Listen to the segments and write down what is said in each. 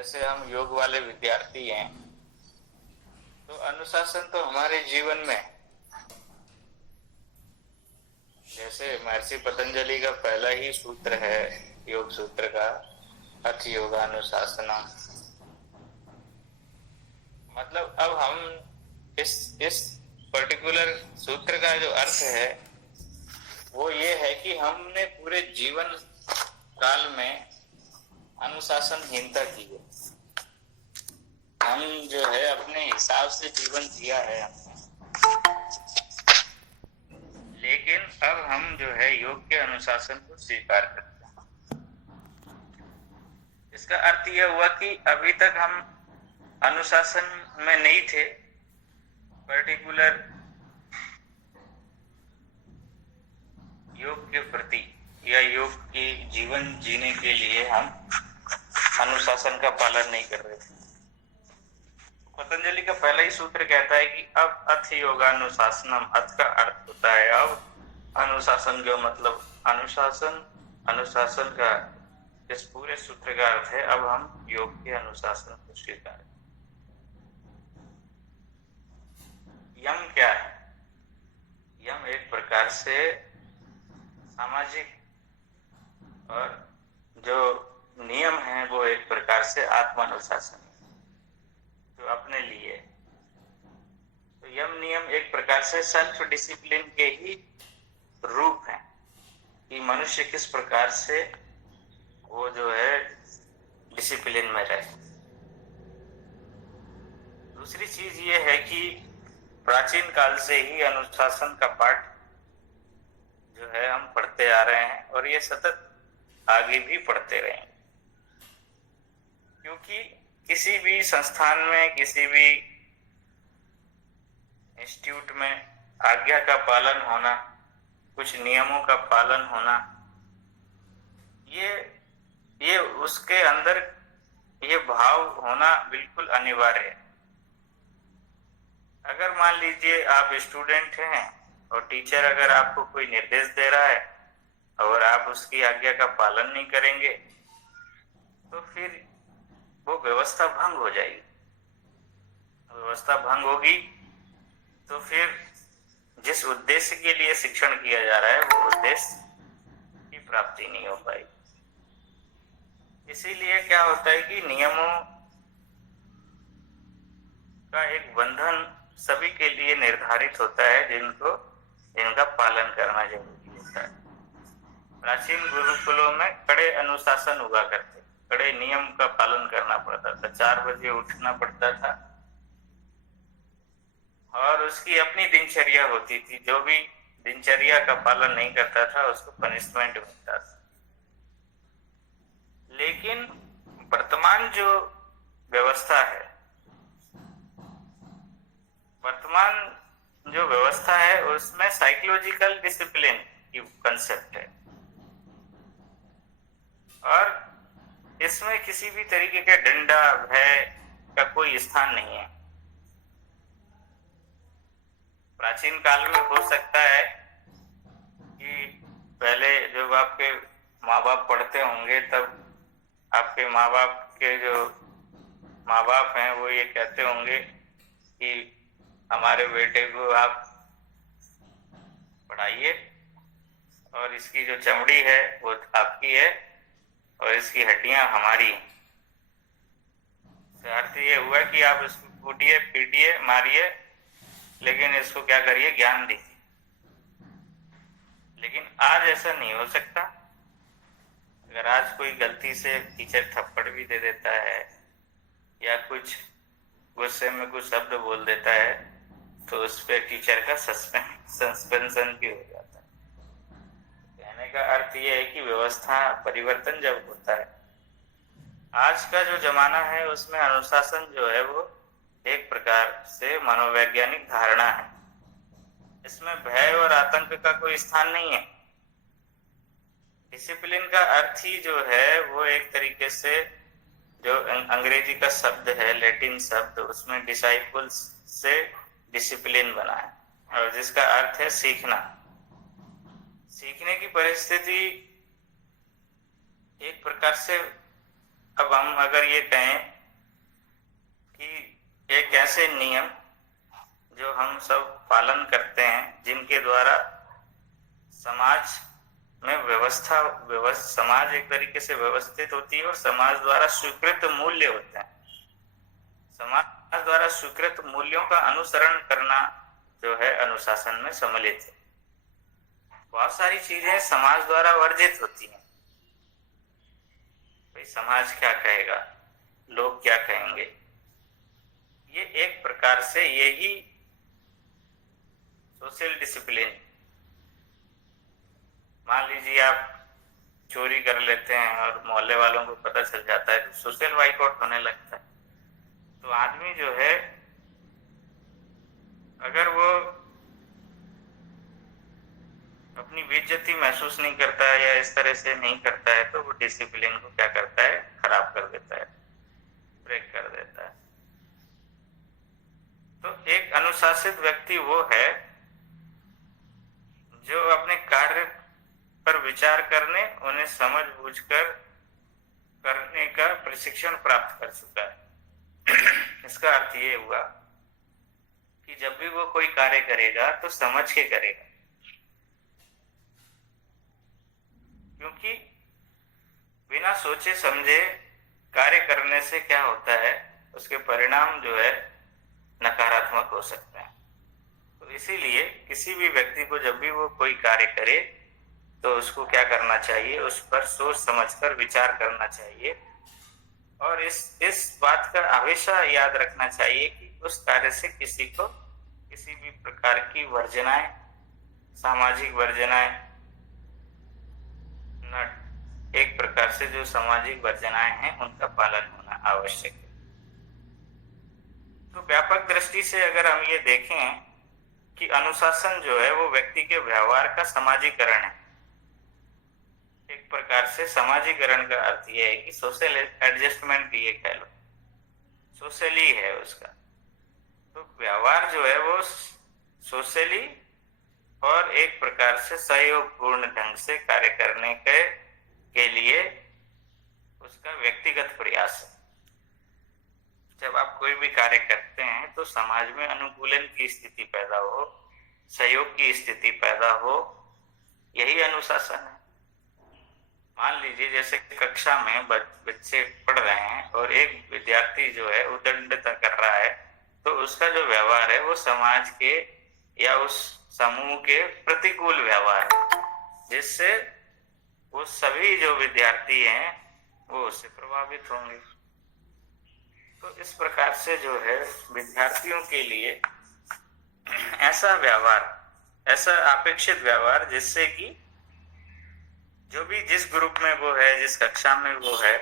जैसे हम योग वाले विद्यार्थी हैं, तो अनुशासन तो हमारे जीवन में, जैसे महर्षि पतंजलि का पहला ही सूत्र है योग सूत्र का, अथ योगानुशासनम। मतलब अब हम इस पर्टिकुलर सूत्र का जो अर्थ है वो ये है कि हमने पूरे जीवन काल में अनुशासनहीनता की है। हम जो है अपने हिसाब से जीवन जिया है, लेकिन अब हम जो है योग के अनुशासन को स्वीकार करते हैं। इसका अर्थ यह हुआ कि अभी तक हम अनुशासन में नहीं थे। पर्टिकुलर योग के प्रति या योग के जीवन जीने के लिए हम अनुशासन का पालन नहीं कर रहे थे। पतंजलि का पहला ही सूत्र कहता है कि अब अथ योगानुशासनम। अथ का अर्थ होता है अब अनुशासन, जो मतलब अनुशासन का इस पूरे सूत्र का अर्थ है अब हम योग के अनुशासन को स्वीकार। यम क्या है? यम एक प्रकार से सामाजिक और जो नियम है वो एक प्रकार से आत्मानुशासन जो अपने लिए। तो यम नियम एक प्रकार से सेल्फ डिसिप्लिन के ही रूप है कि मनुष्य किस प्रकार से वो जो है डिसिप्लिन में रहे। दूसरी चीज ये है कि प्राचीन काल से ही अनुशासन का पाठ जो है हम पढ़ते आ रहे हैं और ये सतत आगे भी पढ़ते रहेंगे, क्योंकि किसी भी संस्थान में, किसी भी इंस्टीट्यूट में आज्ञा का पालन होना, कुछ नियमों का पालन होना, ये उसके अंदर ये भाव होना बिल्कुल अनिवार्य है। अगर मान लीजिए आप स्टूडेंट हैं और टीचर अगर आपको कोई निर्देश दे रहा है और आप उसकी आज्ञा का पालन नहीं करेंगे तो फिर वो व्यवस्था भंग हो जाएगी। व्यवस्था भंग होगी तो फिर जिस उद्देश्य के लिए शिक्षण किया जा रहा है वो उद्देश्य की प्राप्ति नहीं हो पाएगी। इसीलिए क्या होता है कि नियमों का एक बंधन सभी के लिए निर्धारित होता है जिनका पालन करना जरूरी होता है। प्राचीन गुरुकुलों में कड़े अनुशासन हुआ करते, कड़े नियम का पालन करना पड़ता था। 4 बजे उठना पड़ता था और उसकी अपनी दिनचर्या होती थी। जो भी दिनचर्या का पालन नहीं करता था उसको पनिशमेंट मिलता था। लेकिन वर्तमान जो व्यवस्था है, वर्तमान जो व्यवस्था है उसमें साइकोलॉजिकल डिसिप्लिन की कंसेप्ट है और इसमें किसी भी तरीके के डंडा भय का कोई स्थान नहीं है। प्राचीन काल में हो सकता है कि पहले जब आपके माँ बाप पढ़ते होंगे तब आपके माँ बाप के जो माँ बाप हैं वो ये कहते होंगे कि हमारे बेटे को आप पढ़ाइए और इसकी जो चमड़ी है वो आपकी है और इसकी हड्डियां हमारी। अर्थ ये हुआ कि आप इसको कूटिए, पीटिए, मारिए, लेकिन इसको क्या करिए, ज्ञान दीजिए। लेकिन आज ऐसा नहीं हो सकता। अगर आज कोई गलती से टीचर थप्पड़ भी दे देता है या कुछ गुस्से में कुछ शब्द बोल देता है तो उस पर टीचर का सस्पेंशन भी हो जाता है। कहने का अर्थ यह है कि व्यवस्था परिवर्तन जब होता है, आज का जो जमाना है उसमें अनुशासन जो है वो एक प्रकार से मनोवैज्ञानिक धारणा है। इसमें भय और आतंक का कोई स्थान नहीं है। डिसिप्लिन का अर्थ ही जो है वो एक तरीके से जो अंग्रेजी का शब्द है, लैटिन शब्द, उसमें डिसाइपल्स से डिसिप्लिन बना है और जिसका अर्थ है सीखना। सीखने की परिस्थिति एक प्रकार से, अब हम अगर ये कहें एक ऐसे नियम जो हम सब पालन करते हैं, जिनके द्वारा समाज में समाज एक तरीके से व्यवस्थित होती है और समाज द्वारा स्वीकृत मूल्य होते हैं। समाज द्वारा स्वीकृत मूल्यों का अनुसरण करना जो है अनुशासन में सम्मिलित है। बहुत सारी चीजें समाज द्वारा वर्जित होती हैं। भाई समाज क्या कहेगा, लोग क्या कहेंगे, ये एक प्रकार से यही सोशल डिसिप्लिन। मान लीजिए आप चोरी कर लेते हैं और मोहल्ले वालों को पता चल जाता है तो सोशल बाइकआउट होने लगता है। तो आदमी जो है, अगर वो अपनी बेइज्जती महसूस नहीं करता है या इस तरह से नहीं करता है, तो वो डिसिप्लिन को क्या करता है, खराब कर देता है, ब्रेक कर देता है। तो एक अनुशासित व्यक्ति वो है जो अपने कार्य पर विचार करने, उन्हें समझ बूझकर करने का प्रशिक्षण प्राप्त कर चुका है। इसका अर्थ ये हुआ कि जब भी वो कोई कार्य करेगा तो समझ के करेगा, क्योंकि बिना सोचे समझे कार्य करने से क्या होता है, उसके परिणाम जो है नकारात्मक हो सकते हैं। तो इसीलिए किसी भी व्यक्ति को जब भी वो कोई कार्य करे तो उसको क्या करना चाहिए, उस पर सोच समझकर विचार करना चाहिए और इस बात का हमेशा याद रखना चाहिए कि उस कार्य से किसी को किसी भी प्रकार की वर्जनाएं, सामाजिक वर्जनाएं न, एक प्रकार से जो सामाजिक वर्जनाएं हैं उनका पालन होना आवश्यक है। तो व्यापक दृष्टि से अगर हम ये देखें कि अनुशासन जो है वो व्यक्ति के व्यवहार का समाजीकरण है। एक प्रकार से समाजीकरण का अर्थ यह है कि सोशल एडजस्टमेंट भी ये कह लो, सोशली है उसका। तो व्यवहार जो है वो सोशली और एक प्रकार से सहयोगपूर्ण ढंग से कार्य करने के लिए उसका व्यक्तिगत प्रयास है। जब आप कोई भी कार्य करते हैं तो समाज में अनुकूलन की स्थिति पैदा हो, सहयोग की स्थिति पैदा हो, यही अनुशासन है। मान लीजिए जैसे कक्षा में बच्चे पढ़ रहे हैं और एक विद्यार्थी जो है उद्दंडता कर रहा है, तो उसका जो व्यवहार है वो समाज के या उस समूह के प्रतिकूल व्यवहार है, जिससे वो सभी जो विद्यार्थी हैं वो उससे प्रभावित होंगे। तो इस प्रकार से जो है विद्यार्थियों के लिए ऐसा व्यवहार, ऐसा अपेक्षित व्यवहार जिससे कि जो भी जिस ग्रुप में वो है, जिस कक्षा में वो है,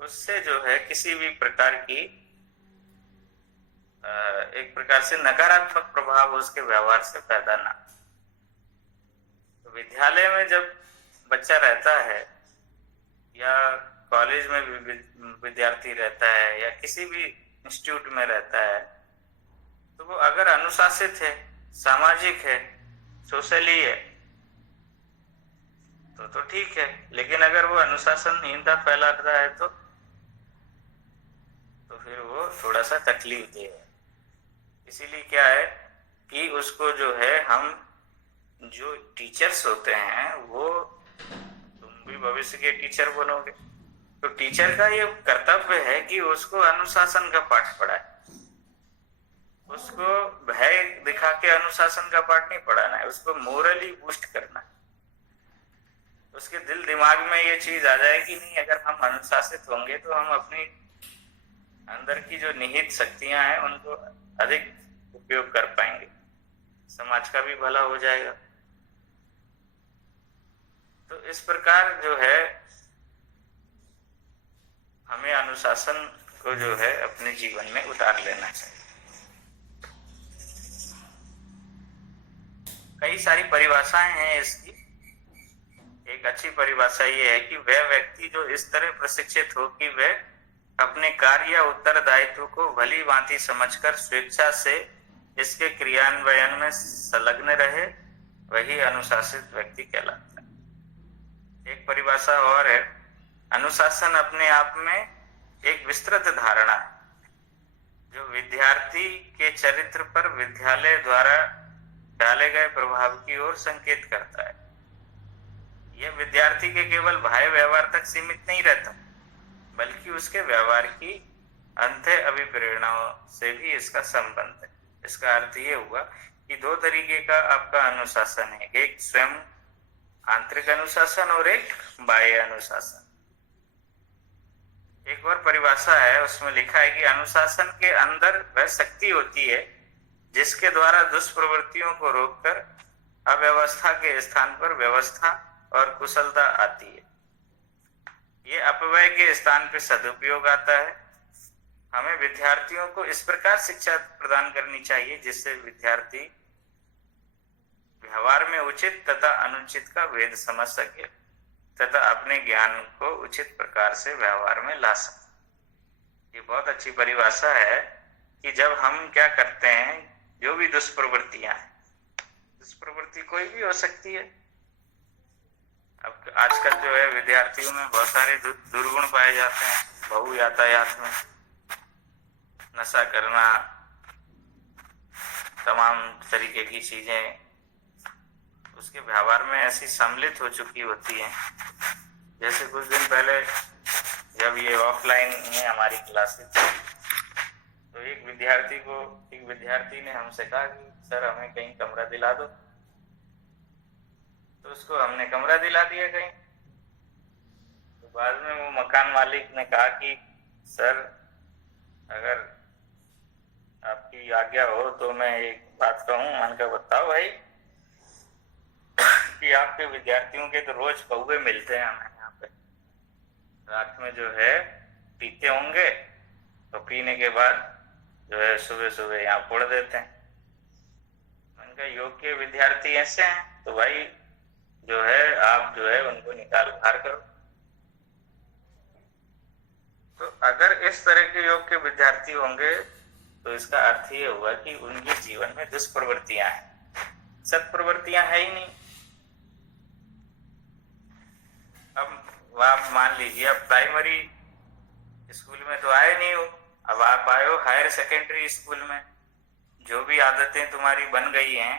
उससे जो है किसी भी प्रकार की एक प्रकार से नकारात्मक प्रभाव उसके व्यवहार से पैदा ना। तो विद्यालय में जब बच्चा रहता है या कॉलेज में विद्यार्थी रहता है या किसी भी इंस्टीट्यूट में रहता है, तो वो अगर अनुशासित है, सामाजिक है, सोशली है तो ठीक है। लेकिन अगर वो अनुशासनहीनता फैलाता है तो फिर वो थोड़ा सा तकलीफ दे है। इसीलिए क्या है कि उसको जो है, हम जो टीचर्स होते हैं वो, तुम भी भविष्य के टीचर बनोगे, तो टीचर का ये कर्तव्य है कि उसको अनुशासन का पाठ पढ़ाए। उसको भय दिखा के अनुशासन का पाठ नहीं पढ़ाना है, उसको मोरली बूस्ट करना है। उसके दिल दिमाग में ये चीज आ जाए कि नहीं, अगर हम अनुशासित होंगे तो हम अपनी अंदर की जो निहित शक्तियां हैं उनको अधिक उपयोग कर पाएंगे, समाज का भी भला हो जाएगा। तो इस प्रकार जो है हमें अनुशासन को जो है अपने जीवन में उतार लेना चाहिए। कई सारी परिभाषाएं हैं इसकी। एक अच्छी परिभाषा ये है कि वह व्यक्ति जो इस तरह प्रशिक्षित हो कि वह अपने कार्य या उत्तरदायित्व को भली भांति समझकर स्वेच्छा से इसके क्रियान्वयन में संलग्न रहे, वही अनुशासित व्यक्ति कहलाता है। एक परिभाषा और है, अनुशासन अपने आप में एक विस्तृत धारणा है जो विद्यार्थी के चरित्र पर विद्यालय द्वारा डाले गए प्रभाव की ओर संकेत करता है। यह विद्यार्थी के केवल बाह्य व्यवहार तक सीमित नहीं रहता, बल्कि उसके व्यवहार की अंतः अभिप्रेरणाओं से भी इसका संबंध है। इसका अर्थ ये हुआ कि दो तरीके का आपका अनुशासन है, एक स्वयं आंतरिक अनुशासन और एक बाह्य अनुशासन। एक और परिभाषा है, उसमें लिखा है कि अनुशासन के अंदर वह शक्ति होती है जिसके द्वारा दुष्प्रवृत्तियों को रोककर अव्यवस्था के स्थान पर व्यवस्था और कुशलता आती है। ये अपव्यय के स्थान पर सदुपयोग आता है। हमें विद्यार्थियों को इस प्रकार शिक्षा प्रदान करनी चाहिए जिससे विद्यार्थी व्यवहार में उचित तथा अनुचित का भेद समझ सके तथा अपने ज्ञान को उचित प्रकार से व्यवहार में ला सके। ये बहुत अच्छी परिभाषा है कि जब हम क्या करते हैं, जो भी दुष्प्रवृत्तियां हैं, दुष्प्रवृत्ति कोई भी हो सकती है। अब आजकल जो है विद्यार्थियों में बहुत सारे दुर्गुण पाए जाते हैं। बहु यातायात में नशा करना, तमाम तरीके की चीजें उसके व्यवहार में ऐसी सम्मिलित हो चुकी होती हैं। जैसे कुछ दिन पहले जब ये ऑफलाइन में हमारी क्लासेस थी, तो एक विद्यार्थी ने हमसे कहा कि सर हमें कहीं कमरा दिला दो। तो उसको हमने कमरा दिला दिया कहीं। तो बाद में वो मकान मालिक ने कहा कि सर अगर आपकी आज्ञा हो तो मैं एक बात कहूं। मन का बताओ भाई कि आपके विद्यार्थियों के तो रोज कौवे मिलते हैं हमें यहाँ पे, रात में जो है पीते होंगे, तो पीने के बाद जो है सुबह सुबह यहाँ फोड़ देते हैं। मन का योग्य विद्यार्थी ऐसे हैं तो भाई जो है आप जो है उनको निकाल बाहर करो। तो अगर इस तरह के योग्य विद्यार्थी होंगे तो इसका अर्थ ये हुआ कि उनके जीवन में दुष्प्रवृत्तियां हैं, सत्प्रवृत्तियां है ही नहीं। अब आप मान लीजिए आप प्राइमरी स्कूल में तो आए नहीं हो, अब आप आए हो हायर सेकेंडरी स्कूल में। जो भी आदतें तुम्हारी बन गई हैं,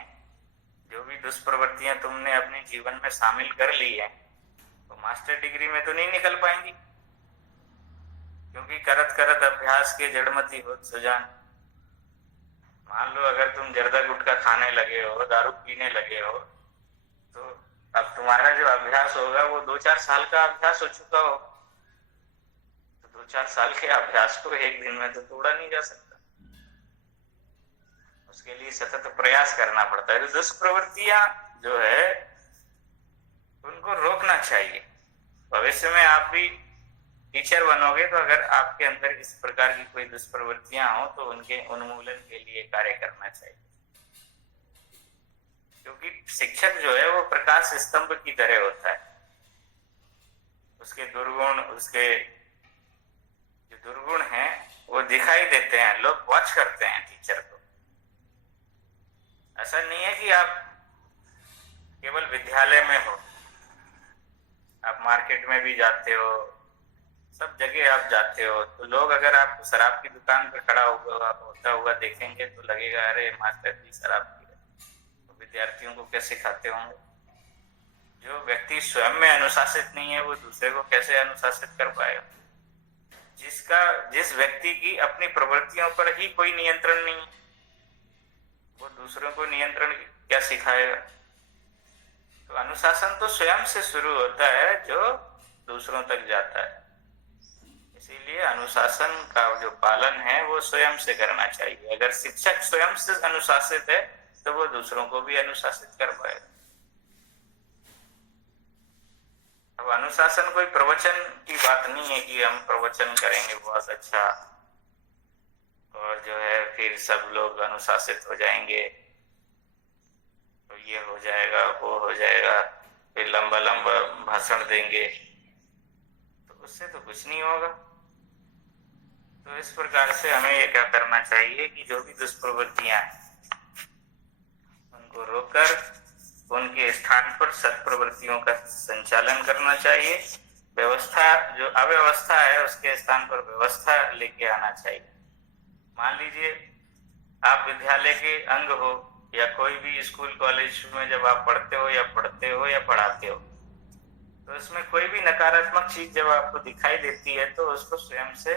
जो भी दुष्प्रवृत्तियां तुमने अपने जीवन में शामिल कर ली है, तो मास्टर डिग्री में तो नहीं निकल पाएंगी, क्योंकि करत करत अभ्यास के जड़मती होत सुजान। मान लो अगर तुम जर्दा गुटखा खाने लगे हो, दारू पीने लगे हो, तो अब तुम्हारा जो अभ्यास होगा वो 2-4 साल का अभ्यास हो चुका हो। तो 2-4 साल के अभ्यास को एक दिन में तो तोड़ा नहीं जा सकता, उसके लिए सतत प्रयास करना पड़ता है। तो दुष्प्रवृत्तियां जो है उनको रोकना चाहिए। भविष्य में आप भी टीचर बनोगे तो अगर आपके अंदर इस प्रकार की कोई दुष्प्रवृत्तियां हो तो उनके उन्मूलन के लिए कार्य करना चाहिए, क्योंकि शिक्षक जो है वो प्रकाश स्तंभ की तरह होता है। उसके दुर्गुण, उसके जो दुर्गुण हैं वो दिखाई देते हैं, लोग वॉच करते हैं टीचर को। ऐसा नहीं है कि आप केवल विद्यालय में हो, आप मार्केट में भी जाते हो, सब जगह आप जाते हो, तो लोग अगर आपको शराब की दुकान पर खड़ा होता हुआ देखेंगे तो लगेगा अरे मास्टर जी शराब पी रहे, तो विद्यार्थियों को कैसे खाते होंगे। जो व्यक्ति स्वयं में अनुशासित नहीं है वो दूसरे को कैसे अनुशासित कर पाएगा। जिस व्यक्ति की अपनी प्रवृत्तियों पर ही कोई नियंत्रण नहीं है, वो दूसरों को नियंत्रण क्या सिखाएगा। तो अनुशासन तो स्वयं से शुरू होता है जो दूसरों तक जाता है। इसीलिए अनुशासन का जो पालन है वो स्वयं से करना चाहिए। अगर शिक्षक स्वयं से अनुशासित है तो वो दूसरों को भी अनुशासित कर पाएगा। अब अनुशासन कोई प्रवचन की बात नहीं है कि हम प्रवचन करेंगे बहुत अच्छा और जो है फिर सब लोग अनुशासित हो जाएंगे, तो ये हो जाएगा वो हो जाएगा, फिर लंबा लंबा भाषण देंगे, तो उससे तो कुछ नहीं होगा। तो इस प्रकार से हमें ये क्या करना चाहिए कि जो भी दुष्प्रवृत्तियां हैं उनको रोककर उनके स्थान पर सत्प्रवृत्तियों का संचालन करना चाहिए। व्यवस्था, जो अव्यवस्था है उसके स्थान पर व्यवस्था लेके आना चाहिए। मान लीजिए आप विद्यालय के अंग हो या कोई भी स्कूल कॉलेज में जब आप पढ़ते हो या पढ़ाते हो, तो इसमें कोई भी नकारात्मक चीज जब आपको दिखाई देती है तो उसको स्वयं से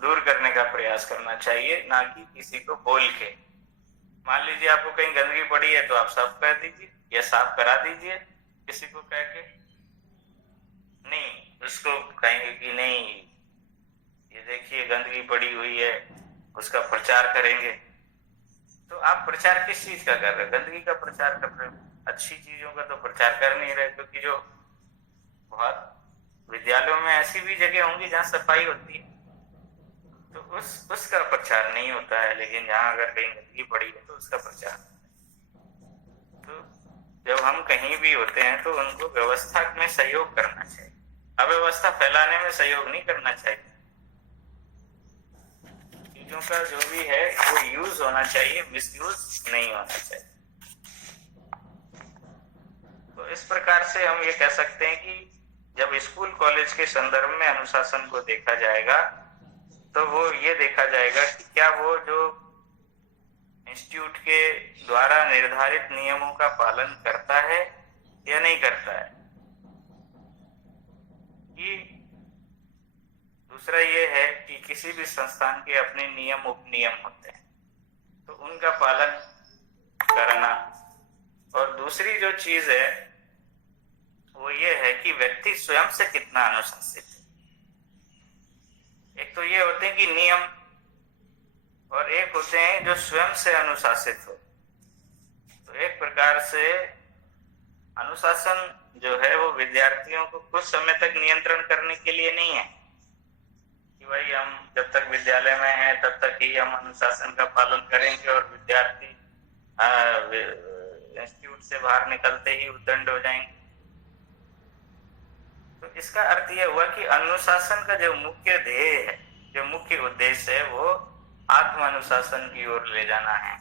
दूर करने का प्रयास करना चाहिए, ना कि किसी को बोल के। मान लीजिए आपको कहीं गंदगी पड़ी है तो आप साफ कर दीजिए या साफ करा दीजिए किसी को कह के। नहीं, उसको कहेंगे कि नहीं ये देखिए गंदगी पड़ी हुई है, उसका प्रचार करेंगे। तो आप प्रचार किस चीज का कर रहे हो? गंदगी का प्रचार कर रहे हो, अच्छी चीजों का तो प्रचार कर नहीं रहे। क्योंकि जो बहुत विद्यालयों में ऐसी भी जगह होंगी जहाँ सफाई होती है तो उसका प्रचार नहीं होता है, लेकिन जहाँ अगर कहीं गंदगी पड़ी है तो उसका प्रचार। तो जब हम कहीं भी होते हैं तो उनको व्यवस्था में सहयोग करना चाहिए, अव्यवस्था फैलाने में सहयोग नहीं करना चाहिए। चीजों का जो भी है वो यूज होना चाहिए, मिसयूज नहीं होना चाहिए। तो इस प्रकार से हम ये कह सकते हैं कि जब स्कूल कॉलेज के संदर्भ में अनुशासन को देखा जाएगा तो वो ये देखा जाएगा कि क्या वो जो इंस्टीट्यूट के द्वारा निर्धारित नियमों का पालन करता है या नहीं करता है। कि दूसरा ये है कि किसी भी संस्थान के अपने नियम उपनियम होते हैं तो उनका पालन करना। और दूसरी जो चीज है वो ये है कि व्यक्ति स्वयं से कितना अनुशासित है। एक तो ये होते हैं कि नियम, और एक होते हैं जो स्वयं से अनुशासित हो। तो एक प्रकार से अनुशासन जो है वो विद्यार्थियों को कुछ समय तक नियंत्रण करने के लिए नहीं है कि भाई हम जब तक विद्यालय में हैं तब तक ही हम अनुशासन का पालन करेंगे और विद्यार्थी इंस्टीट्यूट से बाहर निकलते ही उद्दंड हो जाएंगे। तो इसका अर्थ यह हुआ कि अनुशासन का जो मुख्य ध्येय है, जो मुख्य उद्देश्य है, वो आत्म अनुशासन की ओर ले जाना है।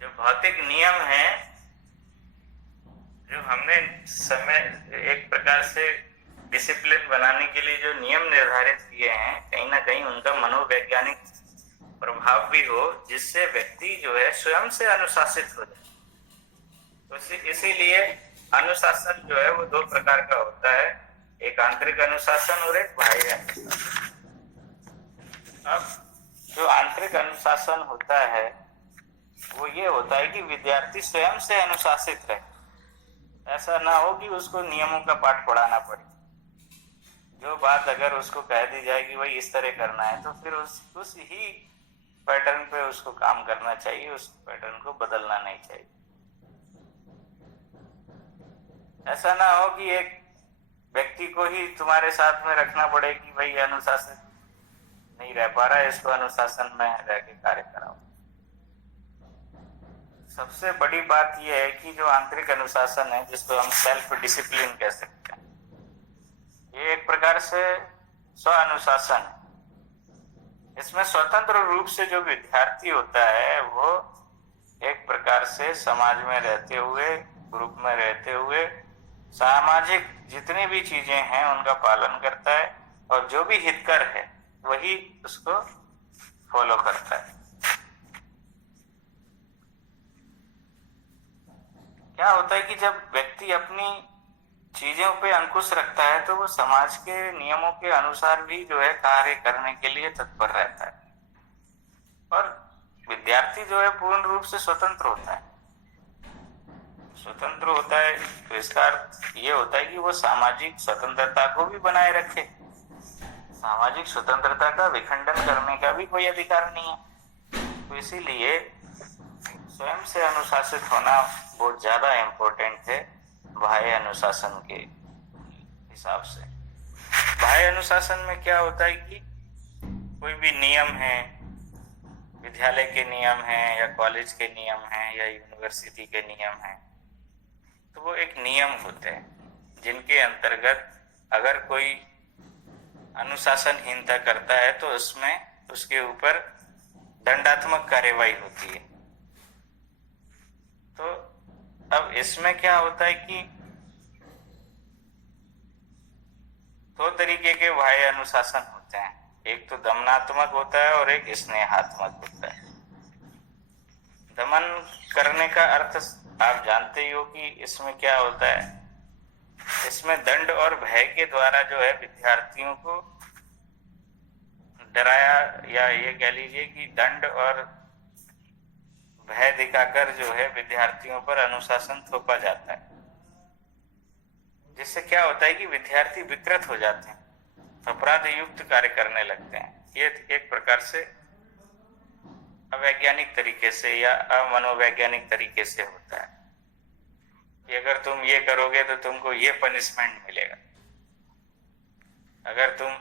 जो भौतिक नियम है, जो हमने समय एक प्रकार से डिसिप्लिन बनाने के लिए जो नियम निर्धारित किए हैं, कहीं ना कहीं उनका मनोवैज्ञानिक प्रभाव भी हो जिससे व्यक्ति जो है स्वयं से अनुशासित हो जाए। तो इसीलिए अनुशासन जो है वो दो प्रकार का होता है, एक आंतरिक अनुशासन और एक बाह्य अनुशासन। अब जो आंतरिक अनुशासन होता है वो ये होता है कि विद्यार्थी स्वयं से अनुशासित रहे। ऐसा ना हो कि उसको नियमों का पाठ पढ़ाना पड़े। जो बात अगर उसको कह दी जाए कि भाई इस तरह करना है तो फिर उस ही पैटर्न पे उसको काम करना चाहिए, उस पैटर्न को बदलना नहीं चाहिए। ऐसा ना हो कि एक व्यक्ति को ही तुम्हारे साथ में रखना पड़े कि भाई अनुशासन नहीं रह पा रहा है, इसको अनुशासन में रह के कार्य कराओ। सबसे बड़ी बात यह है कि जो आंतरिक अनुशासन है, जिसको हम सेल्फ डिसिप्लिन कह सकते हैं, ये एक प्रकार से स्व अनुशासन है। इसमें स्वतंत्र रूप से जो विद्यार्थी होता है वो एक प्रकार से समाज में रहते हुए, ग्रुप में रहते हुए सामाजिक जितनी भी चीजें हैं उनका पालन करता है और जो भी हितकर है वही उसको फॉलो करता है। क्या होता है कि जब व्यक्ति अपनी चीजों पे अंकुश रखता है तो वो समाज के नियमों के अनुसार भी जो है कार्य करने के लिए तत्पर रहता है। और विद्यार्थी जो है पूर्ण रूप से स्वतंत्र होता है। स्वतंत्र होता है तो इसका अर्थ ये होता है कि वो सामाजिक स्वतंत्रता को भी बनाए रखे। सामाजिक स्वतंत्रता का विखंडन करने का भी कोई अधिकार नहीं है। तो इसीलिए स्वयं से अनुशासित होना बहुत ज्यादा इम्पोर्टेंट है बाह्य अनुशासन के हिसाब से। बाह्य अनुशासन में क्या होता है कि कोई भी नियम है, विद्यालय के नियम हैं या कॉलेज के नियम हैं या यूनिवर्सिटी के नियम हैं, तो वो एक नियम होते हैं जिनके अंतर्गत अगर कोई अनुशासनहीनता करता है तो उसमें उसके ऊपर दंडात्मक कार्यवाही होती है। तो अब इसमें क्या होता है कि दो तरीके के बाह्य अनुशासन होते हैं। एक तो दमनात्मक होता है और एक स्नेहात्मक होता है। दमन करने का अर्थ आप जानते ही हो कि इसमें क्या होता है। इसमें दंड और भय के द्वारा जो है विद्यार्थियों को डराया, या ये कह लीजिए कि दंड और भय दिखाकर जो है विद्यार्थियों पर अनुशासन थोपा जाता है, जिससे क्या होता है कि विद्यार्थी विकृत हो जाते हैं, अपराध युक्त कार्य करने लगते हैं। ये एक प्रकार से अवैज्ञानिक तरीके से या अमनोवैज्ञानिक तरीके से होता है कि अगर तुम ये करोगे तो तुमको ये पनिशमेंट मिलेगा, अगर तुम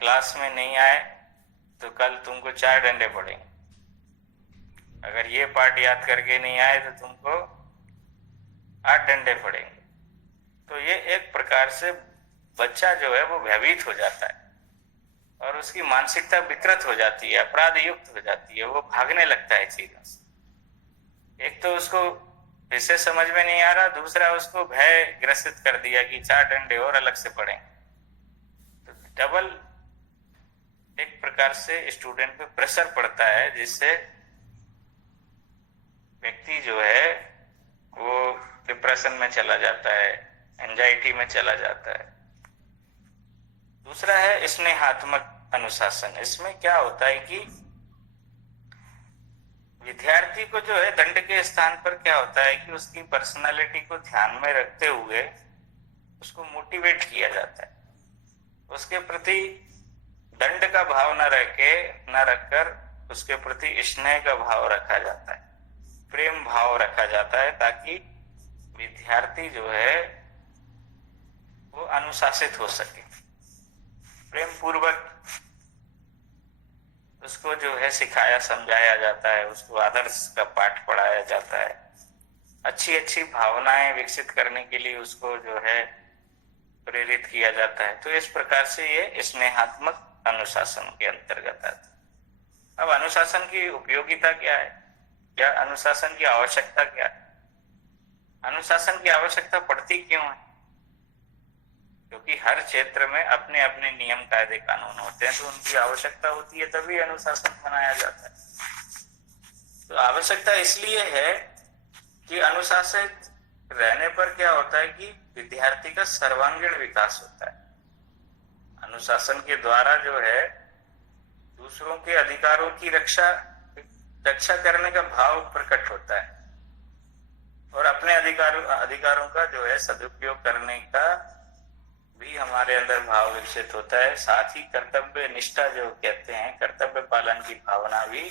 क्लास में नहीं आए तो कल तुमको 4 डंडे पड़ेंगे, अगर ये पाठ याद करके नहीं आए तो तुमको 8 डंडे पड़ेंगे। तो ये एक प्रकार से बच्चा जो है वो भयभीत हो जाता है और उसकी मानसिकता विकृत हो जाती है, अपराध युक्त हो जाती है, वो भागने लगता है चीजों से। एक तो उसको विषय समझ में नहीं आ रहा, दूसरा उसको भय ग्रसित कर दिया कि 4 डंडे और अलग से पड़ेंगे। तो डबल एक प्रकार से स्टूडेंट पे प्रेशर पड़ता है, जिससे व्यक्ति जो है वो डिप्रेशन में चला जाता है, एंजाइटी में चला जाता है। दूसरा है स्नेहात्मक अनुशासन। इसमें क्या होता है कि विद्यार्थी को जो है दंड के स्थान पर क्या होता है कि उसकी पर्सनालिटी को ध्यान में रखते हुए उसको मोटिवेट किया जाता है, उसके प्रति दंड का भाव न रखकर उसके प्रति स्नेह का भाव रखा जाता है, प्रेम भाव रखा जाता है, ताकि विद्यार्थी जो है वो अनुशासित हो सके। प्रेम पूर्वक उसको जो है सिखाया समझाया जाता है, उसको आदर्श का पाठ पढ़ाया जाता है, अच्छी अच्छी भावनाएं विकसित करने के लिए उसको जो है प्रेरित किया जाता है। तो इस प्रकार से ये स्नेहात्मक अनुशासन के अंतर्गत आता है। अब अनुशासन की उपयोगिता क्या है या अनुशासन की आवश्यकता क्या है? अनुशासन की आवश्यकता पड़ती क्यों है? क्योंकि हर क्षेत्र में अपने अपने नियम कायदे कानून होते हैं, तो उनकी आवश्यकता होती है, तभी अनुशासन बनाया जाता है। तो आवश्यकता इसलिए है कि अनुशासित रहने पर क्या होता है कि विद्यार्थी का सर्वांगीण विकास होता है। अनुशासन के द्वारा जो है दूसरों के अधिकारों की रक्षा करने का भाव प्रकट होता है और अपने अधिकारों का जो है सदुपयोग करने का भी हमारे अंदर भाव विकसित होता है। साथ ही कर्तव्य निष्ठा जो कहते हैं, कर्तव्य पालन की भावना भी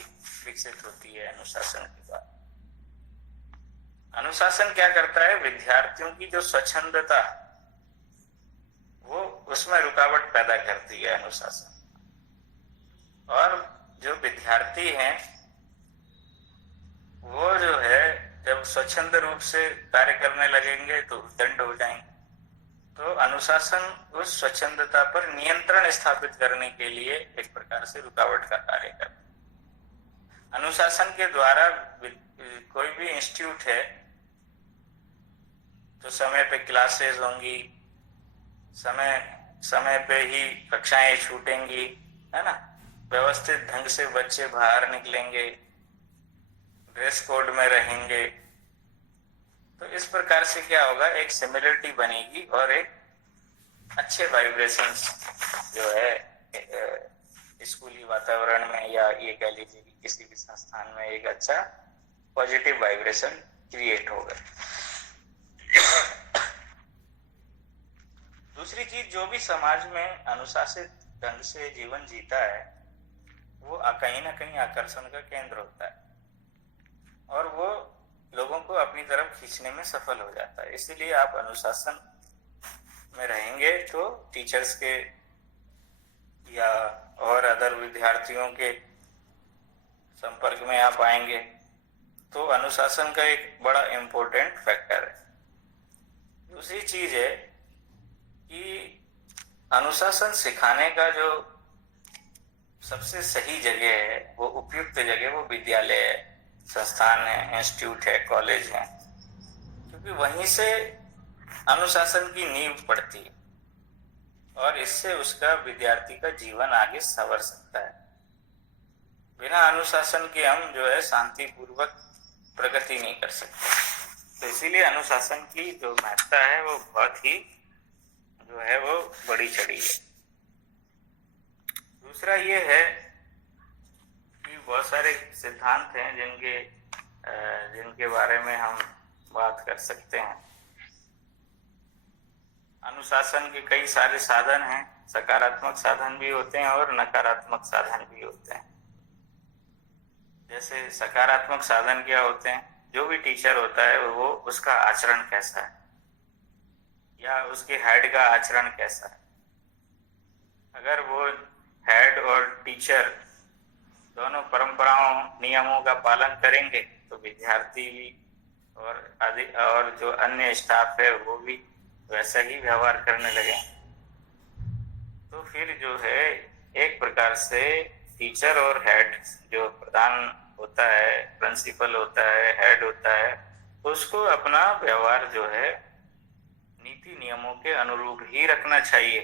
विकसित होती है अनुशासन के द्वारा। अनुशासन क्या करता है? विद्यार्थियों की जो स्वच्छंदता वो उसमें रुकावट पैदा करती है अनुशासन, और जो विद्यार्थी हैं वो जो है जब स्वच्छंद रूप से कार्य करने लगेंगे तो दंड हो जाएंगे। तो अनुशासन उस स्वच्छंदता पर नियंत्रण स्थापित करने के लिए एक प्रकार से रुकावट का कार्य करता है। अनुशासन के द्वारा कोई भी इंस्टीट्यूट है तो समय पे क्लासेस होंगी, समय पे ही कक्षाएं छूटेंगी, है ना, व्यवस्थित ढंग से बच्चे बाहर निकलेंगे, ड्रेस कोड में रहेंगे। तो इस प्रकार से क्या होगा, एक सिमिलरिटी बनेगी और एक अच्छे वाइब्रेशंस जो है स्कूली वातावरण में या ये कह लीजिए कि किसी भी संस्थान में एक अच्छा पॉजिटिव वाइब्रेशन क्रिएट होगा। दूसरी चीज, जो भी समाज में अनुशासित ढंग से जीवन जीता है वो कहीं ना कहीं आकर्षण का केंद्र होता है और वो लोगों को अपनी तरफ खींचने में सफल हो जाता है। इसीलिए आप अनुशासन में रहेंगे तो टीचर्स के या और अदर विद्यार्थियों के संपर्क में आप आएंगे, तो अनुशासन का एक बड़ा इम्पोर्टेंट फैक्टर है। दूसरी चीज है कि अनुशासन सिखाने का जो सबसे सही जगह है, वो उपयुक्त जगह, वो विद्यालय है, संस्थान है, इंस्टीट्यूट है, कॉलेज है, क्योंकि वहीं से अनुशासन की नींव पड़ती है। और इससे उसका विद्यार्थी का जीवन आगे संवर सकता है। बिना अनुशासन के हम जो है शांतिपूर्वक प्रगति नहीं कर सकते। तो इसीलिए अनुशासन की जो महत्ता है वो बहुत ही जो है वो बड़ी चढ़ी है। दूसरा ये है कि बहुत सारे सिद्धांत हैं जिनके बारे में हम बात कर सकते हैं। अनुशासन के कई सारे साधन हैं, सकारात्मक साधन भी होते हैं और नकारात्मक साधन भी होते हैं। जैसे सकारात्मक साधन क्या होते हैं, जो भी टीचर होता है वो उसका आचरण कैसा है या उसके हेड का आचरण कैसा है। अगर वो हेड और टीचर दोनों परंपराओं नियमों का पालन करेंगे तो विद्यार्थी भी और जो अन्य स्टाफ है वो भी वैसा ही व्यवहार करने लगे। तो फिर जो है एक प्रकार से टीचर और हेड, जो प्रधान होता है, प्रिंसिपल होता है, हेड होता है, उसको अपना व्यवहार जो है नीति नियमों के अनुरूप ही रखना चाहिए।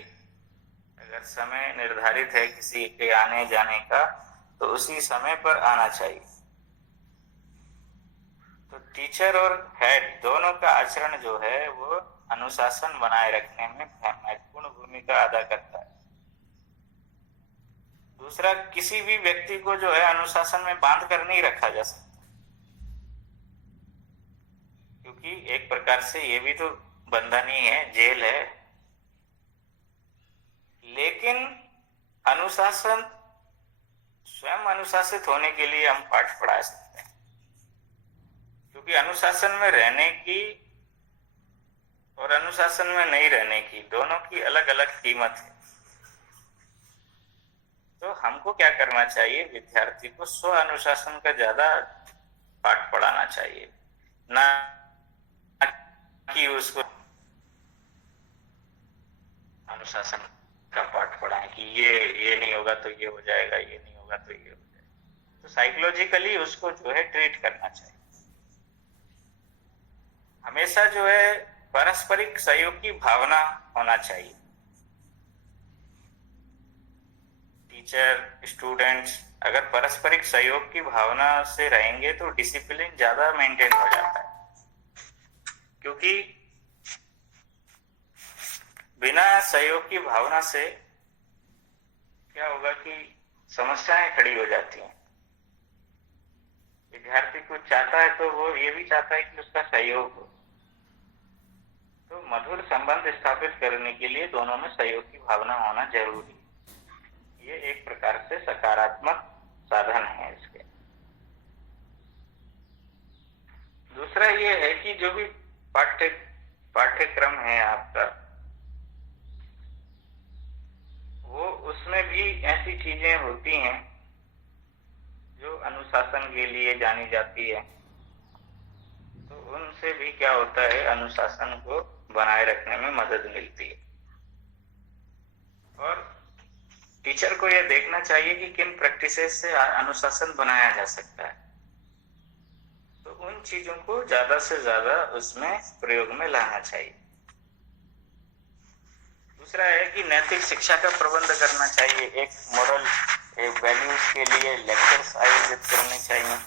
अगर समय निर्धारित है किसी के आने जाने का तो उसी समय पर आना चाहिए। तो टीचर और हेड दोनों का आचरण जो है वो अनुशासन बनाए रखने में महत्वपूर्ण भूमिका अदा करता है। दूसरा, किसी भी व्यक्ति को जो है अनुशासन में बांध कर नहीं रखा जा सकता, क्योंकि एक प्रकार से ये भी तो बंधन ही है, जेल है। लेकिन अनुशासन, स्वयं अनुशासित होने के लिए हम पाठ पढ़ा सकते हैं, क्योंकि अनुशासन में रहने की और अनुशासन में नहीं रहने की दोनों की अलग अलग कीमत है। तो हमको क्या करना चाहिए, विद्यार्थी को स्व अनुशासन का ज्यादा पाठ पढ़ाना चाहिए, ना कि उसको अनुशासन का पाठ पढ़ाएं कि ये नहीं होगा तो ये हो जाएगा, ये नहीं होगा तो ये हो जाएगा। तो साइकोलॉजिकली उसको जो है ट्रीट करना चाहिए। हमेशा जो है पारस्परिक सहयोग की भावना होना चाहिए। टीचर स्टूडेंट्स अगर पारस्परिक सहयोग की भावना से रहेंगे तो डिसिप्लिन ज्यादा मेंटेन हो जाता है, क्योंकि बिना सहयोग की भावना से क्या होगा कि समस्याएं खड़ी हो जाती हैं। विद्यार्थी कुछ चाहता है तो वो ये भी चाहता है कि उसका सहयोग हो। तो मधुर संबंध स्थापित करने के लिए दोनों में सहयोग की भावना होना जरूरी है। ये एक प्रकार से सकारात्मक साधन है इसके। दूसरा ये है कि जो भी पाठ्यक्रम है आपका, वो उसमें भी ऐसी चीजें होती हैं जो अनुशासन के लिए जानी जाती है। तो उनसे भी क्या होता है, अनुशासन को बनाए रखने में मदद मिलती है। और टीचर को यह देखना चाहिए कि किन प्रैक्टिसेस से अनुशासन बनाया जा सकता है, तो उन चीजों को ज्यादा से ज्यादा उसमें प्रयोग में लाना चाहिए। दूसरा है कि नैतिक शिक्षा का प्रबंध करना चाहिए। एक मोरल वैल्यूज के लिए लेक्चर्स आयोजित करने चाहिए।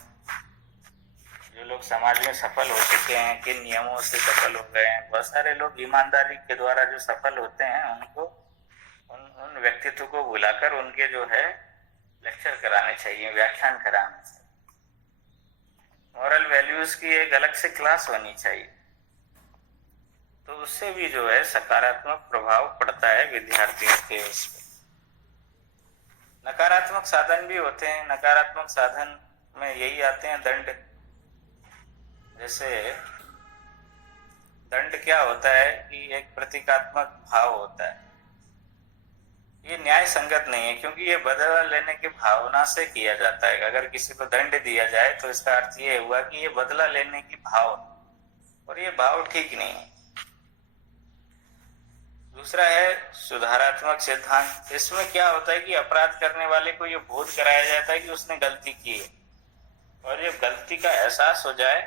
जो लोग समाज में सफल हो चुके हैं, किन नियमों से सफल हो गए हैं, बहुत सारे लोग ईमानदारी के द्वारा जो सफल होते हैं उनको उन व्यक्तित्व को बुलाकर उनके जो है लेक्चर कराने चाहिए, व्याख्यान कराने चाहिए। मॉरल वैल्यूज की एक अलग से क्लास होनी चाहिए, तो उससे भी जो है सकारात्मक प्रभाव पड़ता है विद्यार्थियों के उस पर। नकारात्मक साधन भी होते हैं। नकारात्मक साधन में यही आते हैं दंड। जैसे दंड क्या होता है कि एक प्रतीकात्मक भाव होता है। ये न्याय संगत नहीं है, क्योंकि ये बदला लेने की भावना से किया जाता है। अगर किसी को दंड दिया जाए तो इसका अर्थ ये हुआ कि ये बदला लेने की भाव, और ये भाव ठीक नहीं है। दूसरा है सुधारात्मक सिद्धांत। इसमें क्या होता है कि अपराध करने वाले को ये बोध कराया जाता है कि उसने गलती की है, और जब गलती का एहसास हो जाए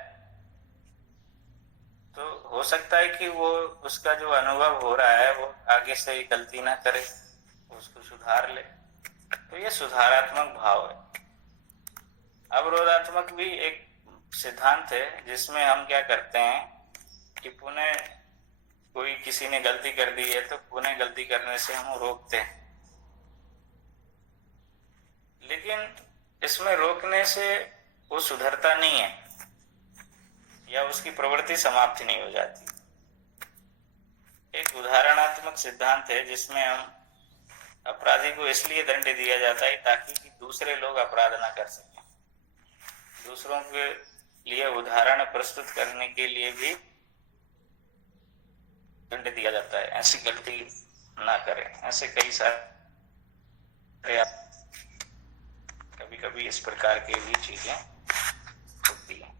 तो हो सकता है कि वो उसका जो अनुभव हो रहा है वो आगे से गलती ना करे, उसको सुधार ले। तो ये सुधारात्मक भाव है। अवरोधात्मक भी एक सिद्धांत है जिसमें हम क्या करते हैं कि पुनः कोई किसी ने गलती कर दी है तो पुनः गलती करने से हम रोकते हैं, लेकिन इसमें रोकने से वो सुधरता नहीं है या उसकी प्रवृत्ति समाप्त नहीं हो जाती। एक उदाहरणात्मक सिद्धांत है जिसमें हम अपराधी को इसलिए दंड दिया जाता है ताकि कि दूसरे लोग अपराध ना कर सकें। दूसरों के लिए उदाहरण प्रस्तुत करने के लिए भी दंड दिया जाता है, ऐसी गलती ना करें। ऐसे कई सारे कभी कभी इस प्रकार की भी चीजें होती हैं।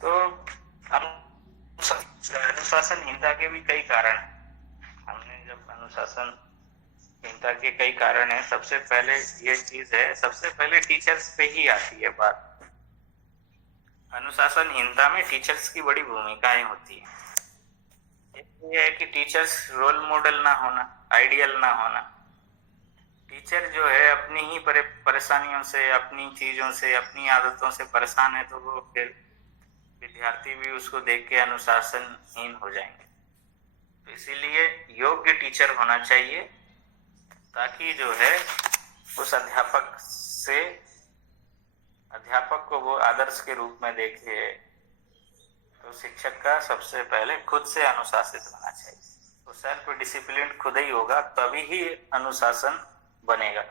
तो हम अनुशासनहीनता के भी कई कारण हैं। हमने जब अनुशासनहीनता के कई कारण हैं, सबसे पहले ये चीज है, सबसे पहले टीचर्स पे ही आती है बात। अनुशासनहीनता में टीचर्स की बड़ी भूमिकाएं होती है। ये है कि टीचर्स रोल मॉडल ना होना, आइडियल ना होना। टीचर जो है अपनी ही परेशानियों से, अपनी चीजों से, अपनी आदतों से परेशान है, तो वो फिर विद्यार्थी भी उसको देख के अनुशासनहीन हो जाएंगे। तो इसीलिए योग्य टीचर होना चाहिए ताकि जो है उस अध्यापक को वो आदर्श के रूप में देखे। तो शिक्षक का सबसे पहले खुद से अनुशासित होना चाहिए। तो सेल्फ डिसिप्लिन खुद ही होगा तभी ही अनुशासन बनेगा।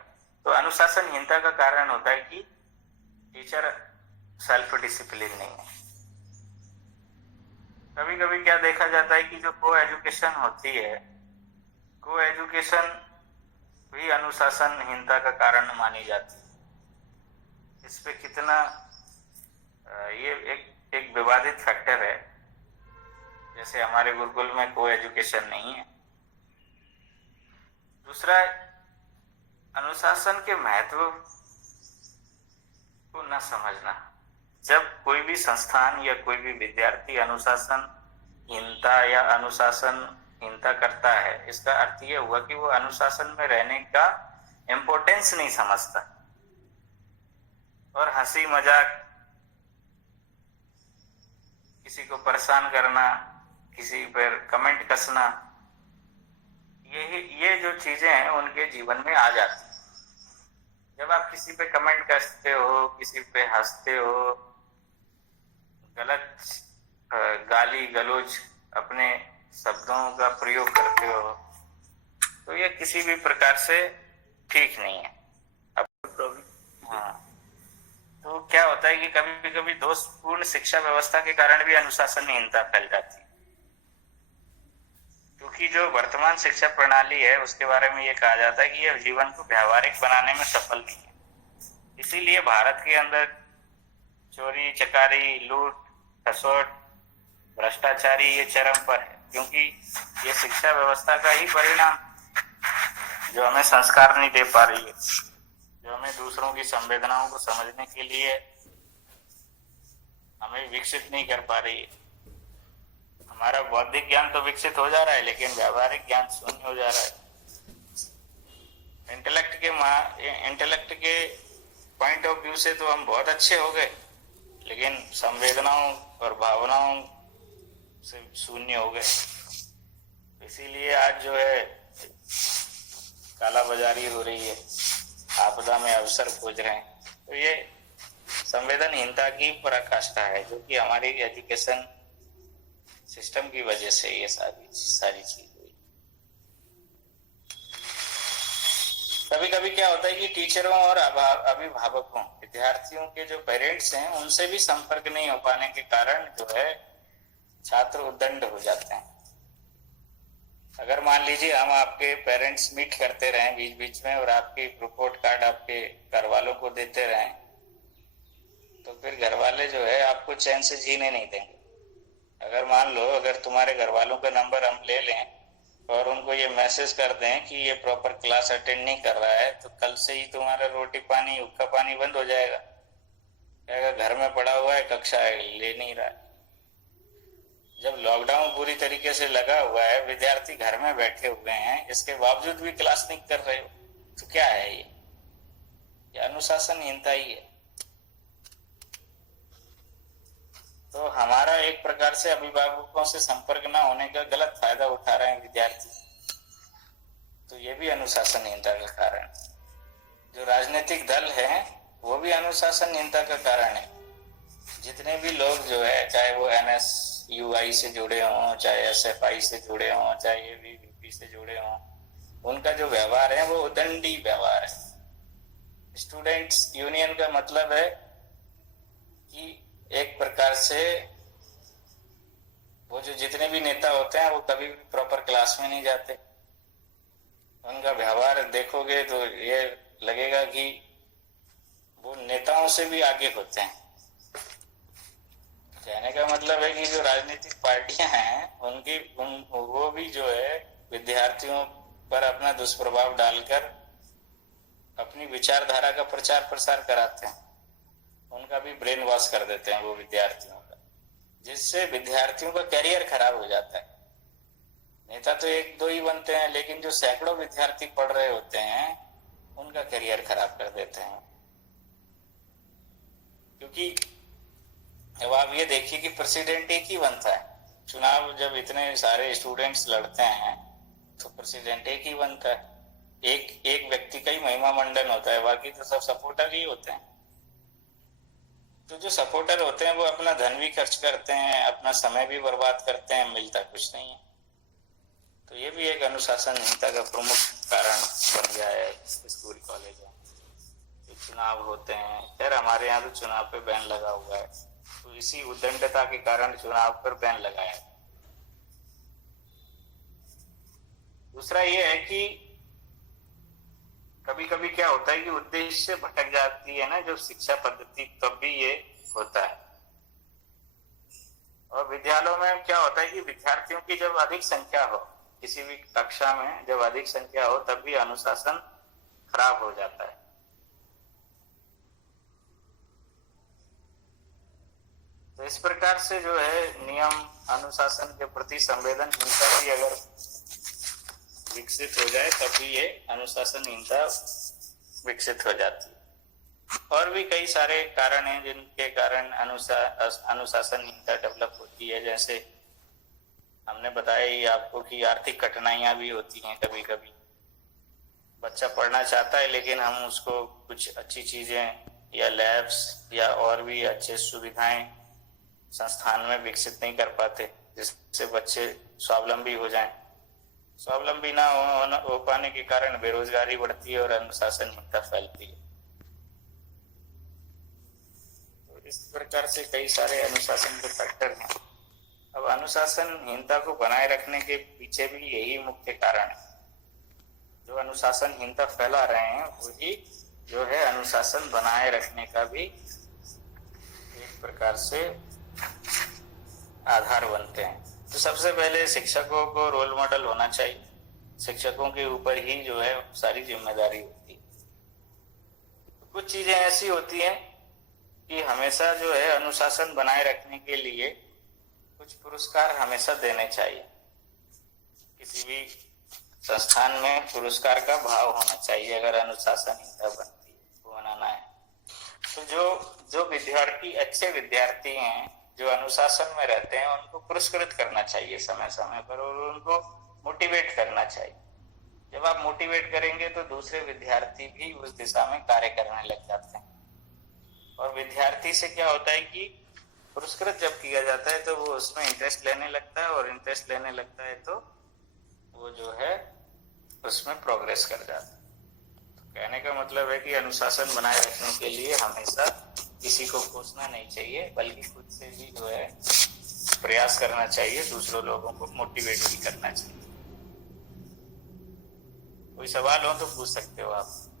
तो अनुशासनहीनता का कारण होता है कि टीचर सेल्फ डिसिप्लिन नहीं है। कभी कभी क्या देखा जाता है कि जो को एजुकेशन होती है, को एजुकेशन भी अनुशासनहीनता का कारण मानी जाती है। इस पे कितना ये एक विवादित फैक्टर है। जैसे हमारे गुरुकुल में को एजुकेशन नहीं है। दूसरा, अनुशासन के महत्व को न समझना। जब कोई भी संस्थान या कोई भी विद्यार्थी अनुशासनहीनता या अनुशासनहीनता करता है, इसका अर्थ यह हुआ कि वो अनुशासन में रहने का इम्पोर्टेंस नहीं समझता और हंसी मजाक, किसी को परेशान करना, किसी पर कमेंट कसना, ये जो चीजें हैं उनके जीवन में आ जाती हैं। जब आप किसी पे कमेंट करते हो, किसी पे हंसते हो, गलत गाली गलौज अपने शब्दों का प्रयोग करते हो, तो ये किसी भी प्रकार से ठीक नहीं है। हाँ, तो क्या होता है कि कभी कभी दोषपूर्ण शिक्षा व्यवस्था के कारण भी अनुशासनहीनता फैल जाती है। क्योंकि जो वर्तमान शिक्षा प्रणाली है उसके बारे में ये कहा जाता है कि यह जीवन को व्यावहारिक बनाने में सफल नहीं है। इसीलिए भारत के अंदर चोरी चकारी, लूट खसोट, भ्रष्टाचारी ये चरम पर है, क्योंकि ये शिक्षा व्यवस्था का ही परिणाम, जो हमें संस्कार नहीं दे पा रही है, जो हमें दूसरों की संवेदनाओं को समझने के लिए हमें विकसित नहीं कर पा रही है। हमारा बौद्धिक ज्ञान तो विकसित हो जा रहा है, लेकिन व्यावहारिक ज्ञान शून्य हो जा रहा है। इंटेलेक्ट के पॉइंट ऑफ व्यू से तो हम बहुत अच्छे हो गए, लेकिन संवेदनाओं और भावनाओं से शून्य हो गए। इसीलिए आज जो है काला बाजारी हो रही है, आपदा में अवसर खोज रहे हैं। तो ये संवेदनहीनता की पराकाष्ठा है, जो कि हमारी एजुकेशन सिस्टम की वजह से ये सारी चीज हुई। कभी कभी क्या होता है कि टीचरों और अभिभावकों, विद्यार्थियों के जो पेरेंट्स हैं, उनसे भी संपर्क नहीं हो पाने के कारण जो है छात्र उद्दंड हो जाते हैं। अगर मान लीजिए हम आपके पेरेंट्स मीट करते रहें बीच बीच में और आपकी रिपोर्ट कार्ड आपके घर वालों को देते रहें, तो फिर घर वाले जो है आपको चैन से जीने नहीं देंगे। अगर मान लो, अगर तुम्हारे घर वालों का नंबर हम ले लें और उनको ये मैसेज कर दें कि ये प्रॉपर क्लास अटेंड नहीं कर रहा है, तो कल से ही तुम्हारा रोटी पानी, हुक्का पानी बंद हो जाएगा। कहेगा घर में पड़ा हुआ है, कक्षा ले नहीं रहा है। जब लॉकडाउन पूरी तरीके से लगा हुआ है, विद्यार्थी घर में बैठे हुए हैं, इसके बावजूद भी क्लास नहीं कर रहे हो, तो क्या है ये अनुशासनहीनता ही है। तो हमारा एक प्रकार से अभिभावकों से संपर्क न होने का गलत फायदा उठा रहे हैं विद्यार्थी, तो ये भी अनुशासनहीनता का कारण। जो राजनीतिक दल है वो भी अनुशासनहीनता का कारण है। जितने भी लोग जो है, चाहे वो NSUI से जुड़े हों, चाहे SFI से जुड़े हों, चाहे ABVP से जुड़े हों, उनका जो व्यवहार है वो उदंडी व्यवहार है। स्टूडेंट्स यूनियन का मतलब है कि एक प्रकार से वो जो जितने भी नेता होते हैं वो कभी भी प्रॉपर क्लास में नहीं जाते। उनका व्यवहार देखोगे तो ये लगेगा कि वो नेताओं से भी आगे होते हैं। कहने का मतलब है कि जो राजनीतिक पार्टियां हैं वो भी जो है विद्यार्थियों पर अपना दुष्प्रभाव डालकर अपनी विचारधारा का प्रचार प्रसार कराते हैं। उनका भी ब्रेन वॉश कर देते हैं वो विद्यार्थियों का, जिससे विद्यार्थियों का करियर खराब हो जाता है। नेता तो एक दो ही बनते हैं, लेकिन जो सैकड़ों विद्यार्थी पढ़ रहे होते हैं उनका करियर खराब कर देते हैं। क्योंकि अब आप ये देखिए कि प्रेसिडेंट एक ही बनता है। चुनाव जब इतने सारे स्टूडेंट्स लड़ते हैं तो प्रेसिडेंट एक ही बनता है। एक व्यक्ति का ही महिमा मंडन होता है, बाकी तो सब सपोर्टर ही होते हैं। तो जो सपोर्टर होते हैं वो अपना धन भी खर्च करते हैं, अपना समय भी बर्बाद करते हैं, मिलता कुछ नहीं है। तो ये भी एक अनुशासनहीनता का प्रमुख कारण बन गया है स्कूल कॉलेज में। चुनाव होते हैं, खैर हमारे यहाँ तो चुनाव पे बैन लगा हुआ है, तो इसी उद्दंडता के कारण चुनाव पर बैन लगाया है। दूसरा ये है कि कभी कभी क्या होता है कि उद्देश्य भटक जाती है ना जो शिक्षा पद्धति, तब भी ये होता है। और विद्यालयों में क्या होता है कि विद्यार्थियों की जब अधिक संख्या हो, किसी भी कक्षा में जब अधिक संख्या हो, तब भी अनुशासन खराब हो जाता है। तो इस प्रकार से जो है नियम अनुशासन के प्रति संवेदनशीलता भी अगर विकसित हो जाए, तब भी ये अनुशासनहीनता विकसित हो जाती है। और भी कई सारे कारण हैं जिनके कारण अनुशासनहीनता डेवलप होती है। जैसे हमने बताया ही आपको कि आर्थिक कठिनाइयां भी होती हैं। कभी कभी बच्चा पढ़ना चाहता है, लेकिन हम उसको कुछ अच्छी चीजें या लैब्स या और भी अच्छे सुविधाएं संस्थान में विकसित नहीं कर पाते, जिससे बच्चे स्वावलंबी हो जाएं। स्वावलंबी ना हो पाने के कारण बेरोजगारी बढ़ती है और अनुशासनहीनता फैलती है। तो इस प्रकार से कई सारे अनुशासन के फैक्टर हैं। अब अनुशासनहीनता को बनाए रखने के पीछे भी यही मुख्य कारण है। जो अनुशासनहीनता फैला रहे हैं वही जो है अनुशासन बनाए रखने का भी एक प्रकार से आधार बनते हैं। तो सबसे पहले शिक्षकों को रोल मॉडल होना चाहिए। शिक्षकों के ऊपर ही जो है सारी जिम्मेदारी होती है। कुछ चीजें ऐसी होती हैं कि हमेशा जो है अनुशासन बनाए रखने के लिए कुछ पुरस्कार हमेशा देने चाहिए। किसी भी संस्थान में पुरस्कार का भाव होना चाहिए अगर अनुशासनहीनता बनती है, वो बनाना है। तो जो विद्यार्थी अच्छे विद्यार्थी हैं, जो अनुशासन में रहते हैं, उनको पुरस्कृत करना चाहिए समय समय पर और उनको मोटिवेट करना चाहिए। जब आप मोटिवेट करेंगे तो दूसरे विद्यार्थी भी उस दिशा में कार्य करने लग जाते हैं। और विद्यार्थी से क्या होता है कि पुरस्कृत जब किया जाता है तो वो उसमें इंटरेस्ट लेने लगता है, और इंटरेस्ट लेने लगता है तो वो जो है उसमें प्रोग्रेस कर जाता है। तो कहने का मतलब है कि अनुशासन बनाए रखने के लिए हमेशा किसी को कोसना नहीं चाहिए, बल्कि खुद से भी जो है प्रयास करना चाहिए, दूसरों लोगों को मोटिवेट भी करना चाहिए। कोई सवाल हो तो पूछ सकते हो आप।